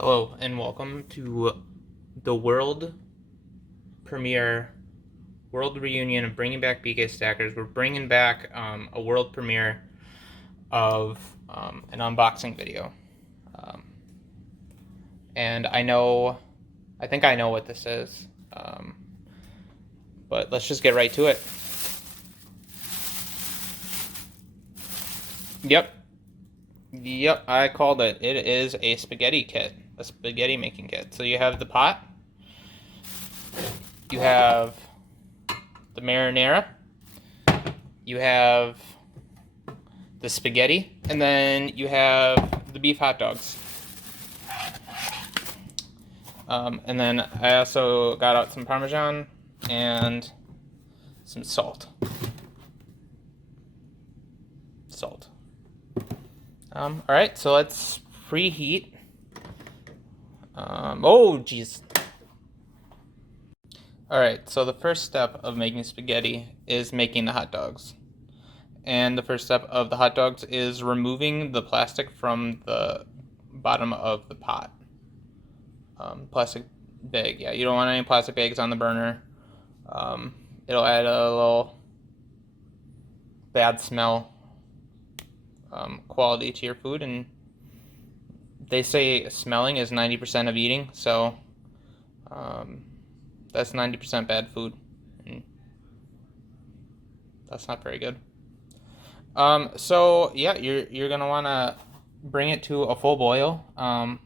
Hello and welcome to the world premiere, world reunion of bringing back BK Stackers. We're bringing back a world premiere of an unboxing video, um, and I think I know what this is, but let's just get right to it. Yep, I called it. It is a spaghetti kit, a spaghetti making kit. So you have the pot, you have the marinara, you have the spaghetti, and then you have the beef hot dogs. And then I also got out some Parmesan and some salt. All right, so let's preheat. Oh, geez. All right, so the first step of making spaghetti is making the hot dogs. And the first step of the hot dogs is removing the plastic from the bottom of the pot. Plastic bag, yeah, you don't want any plastic bags on the burner. It'll add a little bad smell quality to your food, and they say smelling is 90% of eating, so that's 90% bad food. And that's not very good. So yeah, you're gonna want to bring it to a full boil, a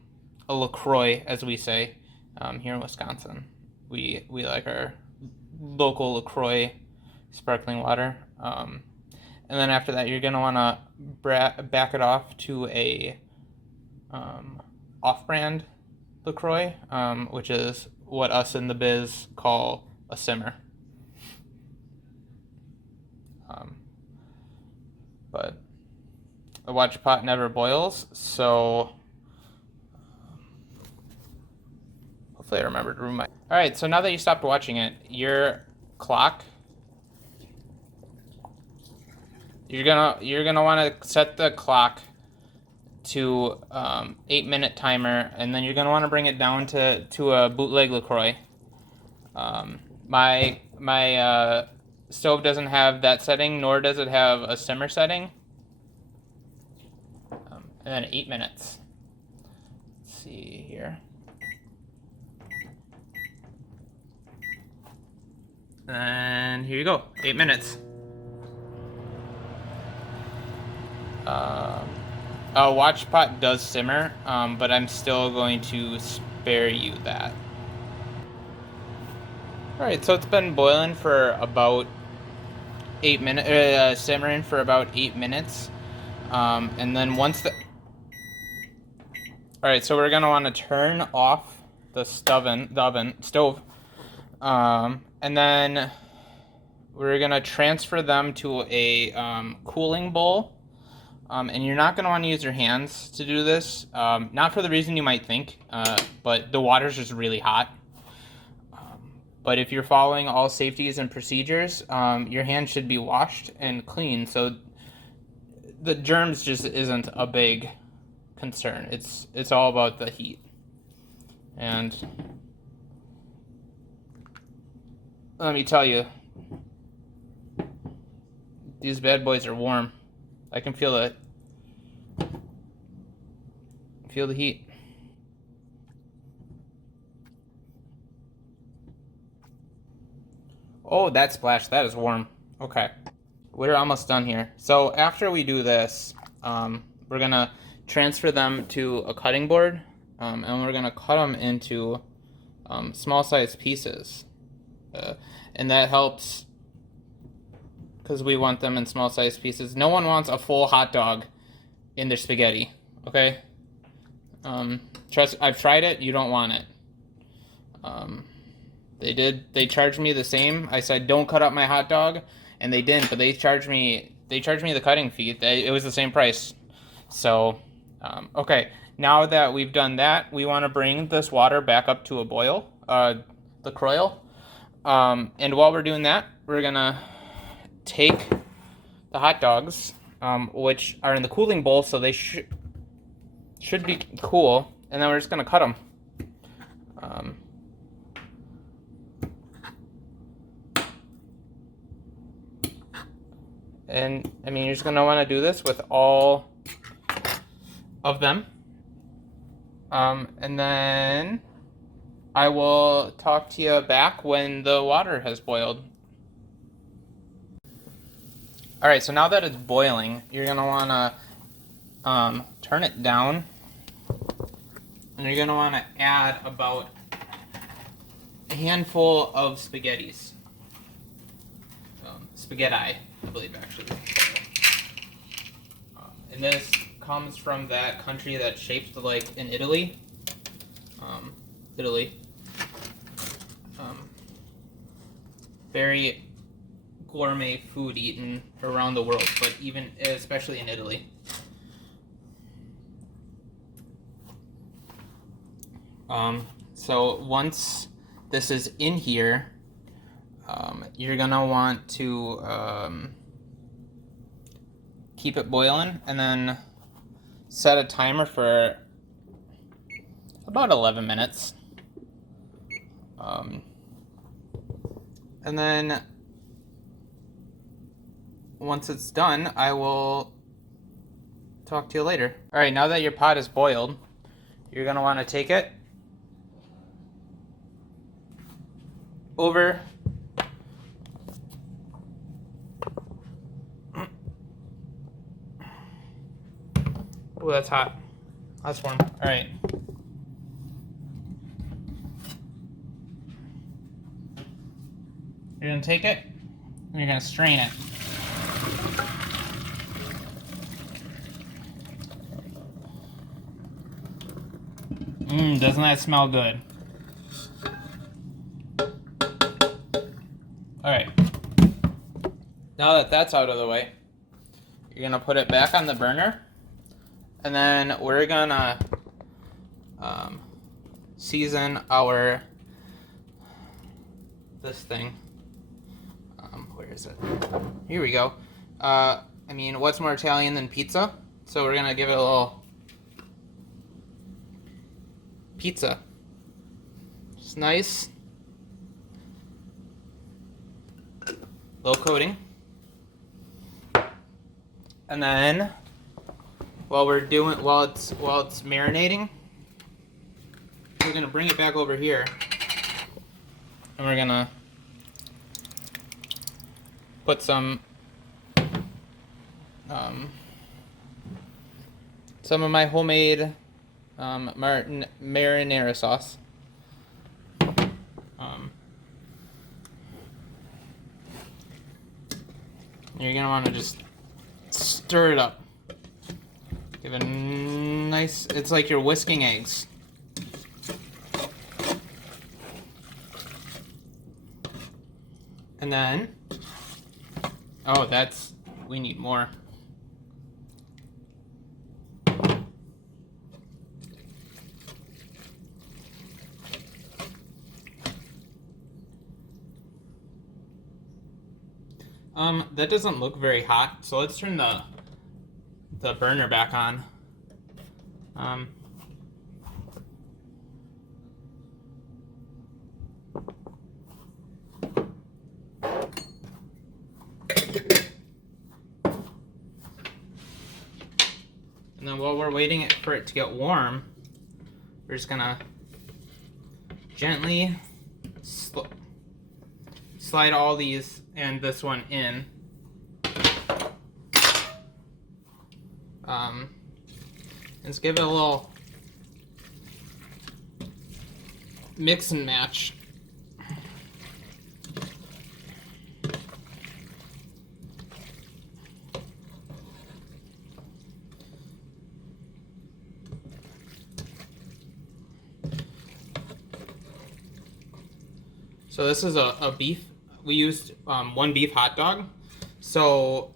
LaCroix, as we say here in Wisconsin. We like our local LaCroix sparkling water. And then after that, you're gonna want to back it off to a off-brand LaCroix, which is what us in the biz call a simmer. But a watch pot never boils, so hopefully I remember to remove my. All right, so now that you stopped watching it, your clock. You're gonna want to set the clock to 8-minute timer, and then you're gonna want to bring it down to a bootleg LaCroix. My stove doesn't have that setting, nor does it have a simmer setting. And then 8 minutes. Let's see here. And here you go, 8 minutes. Watch pot does simmer, but I'm still going to spare you that. Alright, so it's been boiling for about 8 minutes, simmering for about 8 minutes. And then once the... Alright, so we're going to want to turn off the stove. And then we're going to transfer them to a cooling bowl. And you're not going to want to use your hands to do this. Not for the reason you might think, but the water's just really hot. But if you're following all safeties and procedures, your hands should be washed and clean, so the germs just isn't a big concern. It's all about the heat. And let me tell you, these bad boys are warm. I can feel it. Feel the heat. Oh, that splash, that is warm. Okay. We're almost done here. So after we do this, we're gonna transfer them to a cutting board, and we're gonna cut them into small sized pieces. And that helps because we want them in small sized pieces. No one wants a full hot dog in their spaghetti, okay? Trust, I've tried it, you don't want it. They charged me the same. I said, don't cut up my hot dog, and they didn't, but they charged me the cutting fee. It was the same price. So, okay, now that we've done that, we want to bring this water back up to a boil, the croil. And while we're doing that, we're gonna take the hot dogs, which are in the cooling bowl, so they should be cool. and then we're just gonna cut them. And I mean, you're just gonna want to do this with all of them. And then I will talk to you back when the water has boiled. All right, so now that it's boiling, you're gonna wanna turn it down, and you're gonna wanna add about a handful of spaghettis. Spaghetti, I believe, actually. And this comes from that country that's shaped like in Italy. Italy. Very gourmet food eaten around the world, but even especially in Italy. So once this is in here, you're gonna want to keep it boiling and then set a timer for about 11 minutes. And then once it's done, I will talk to you later. All right, now that your pot is boiled, you're gonna want to take it over oh, that's hot. That's warm. All right. You're gonna take it and you're gonna strain it. Doesn't that smell good? All right. Now that that's out of the way, you're gonna put it back on the burner, and then we're gonna season our this thing. Where is it? Here we go. I mean, what's more Italian than pizza? So we're gonna give it a little pizza. It's nice. Little coating. And then while it's marinating, we're gonna bring it back over here, and we're gonna put some of my homemade marinara sauce. You're gonna want to just stir it up. Give it a nice. It's like you're whisking eggs. And then, oh, we need more. That doesn't look very hot, so let's turn the burner back on. And then while we're waiting for it to get warm, we're just gonna gently slide all these and this one in. Let's give it a little mix and match. So this is a beef. We used one beef hot dog. So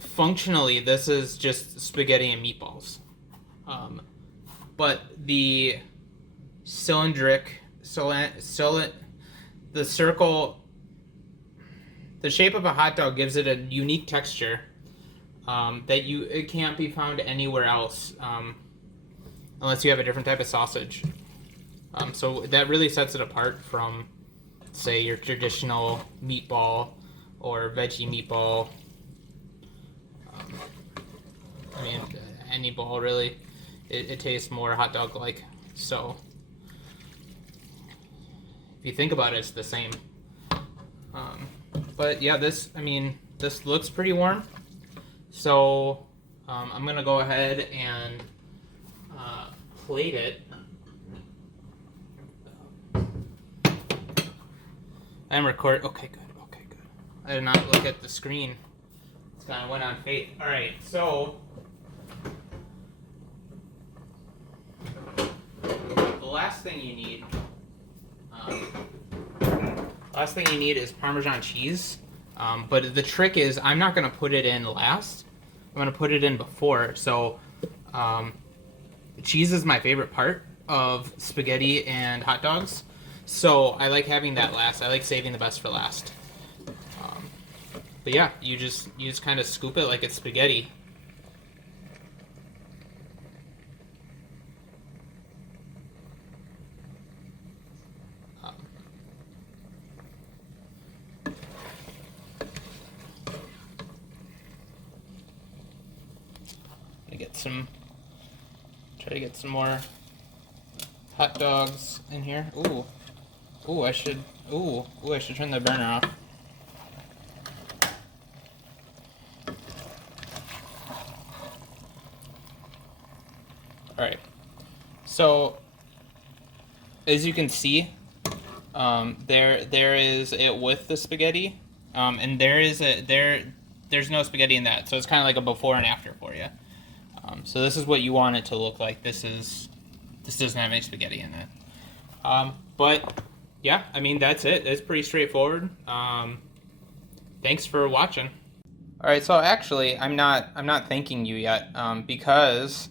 functionally, this is just spaghetti and meatballs. But the the circle, the shape of a hot dog gives it a unique texture that it can't be found anywhere else. unless you have a different type of sausage. So that really sets it apart from, say, your traditional meatball or veggie meatball. I mean, any ball really. It tastes more hot dog like. So if you think about it, it's the same. But yeah, this looks pretty warm. So I'm gonna go ahead and plate it. I'm recording. Okay, good. I did not look at the screen. It's kind of went on faith. All right, so the last thing you need. Last thing you need is Parmesan cheese. But the trick is I'm not going to put it in last. I'm going to put it in before. So cheese is my favorite part of spaghetti and hot dogs. So I like having that last. I like saving the best for last. But yeah, you just kind of scoop it like it's spaghetti. Try to get some more hot dogs in here. I should turn the burner off. All right. So as you can see, there is it with the spaghetti, and there's no spaghetti in that. So it's kind of like a before and after for you. So this is what you want it to look like. This doesn't have any spaghetti in it. But yeah, I mean, that's it. It's pretty straightforward. Thanks for watching. All right, so actually, I'm not thanking you yet, because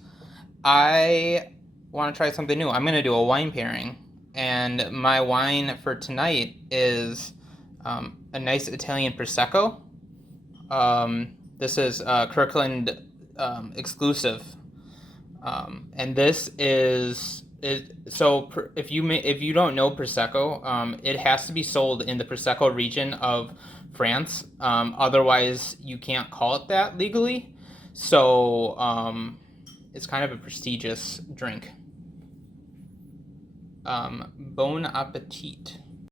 I want to try something new. I'm gonna do a wine pairing, and my wine for tonight is a nice Italian prosecco. This is Kirkland exclusive, and this is it. So if you don't know prosecco, it has to be sold in the prosecco region of France. Otherwise, you can't call it that legally. So it's kind of a prestigious drink. Bon appetit.